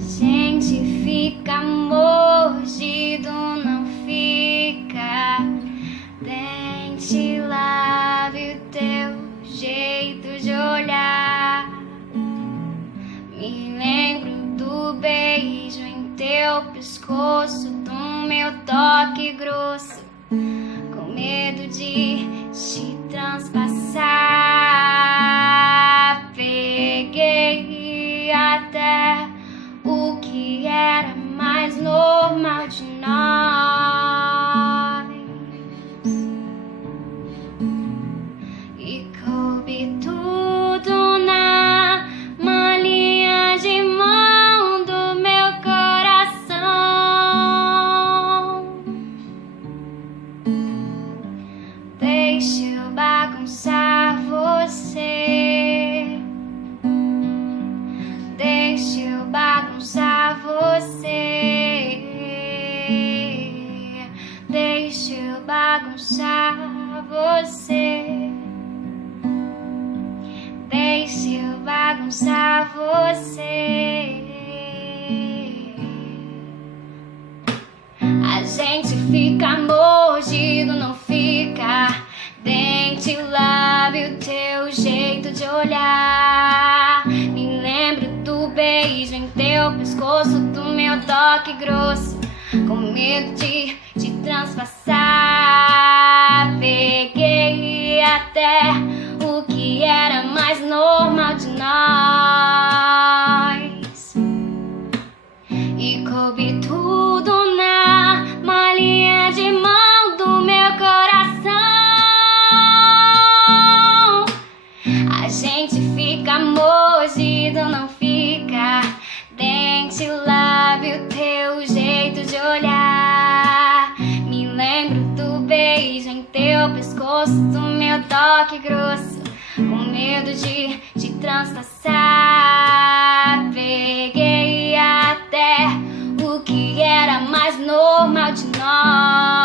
gente fica mordido, não fica. Dente, lave o teu jeito de olhar. Me lembro do beijo em teu pescoço, do meu toque grosso, com medo de te transpassar. Peguei até o que era mais normal de nós e coube tudo na malinha de mão do meu coração. Deixa eu bagunçar você, deixa eu bagunçar você, deixa eu bagunçar você, deixa eu bagunçar você. A gente fica mordido, não fica. Dente, lave o teu jeito de olhar. Me lembro do beijo em teu pescoço, do meu toque grosso, com medo de te transpassar. Peguei até o que era mais normal de nós e coube tudo na malinha de mão do meu coração. A gente fica mordido, não fica. Dente, lave o teu jeito de olhar. Me lembro do beijo em teu pescoço, do meu toque grosso, com medo de te transpassar. Peguei até o que era mais normal de nós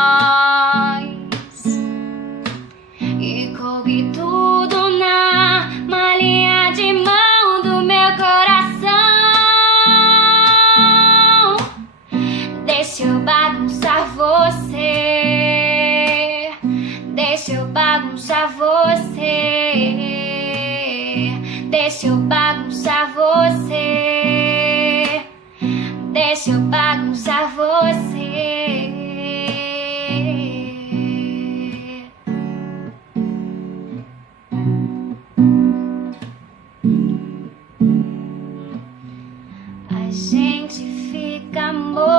e coube tudo na malinha de mão do meu coração. Deixa eu bagunçar você, deixa eu bagunçar você, deixa eu bagunçar você, deixa eu bagunçar você. A gente fica morto.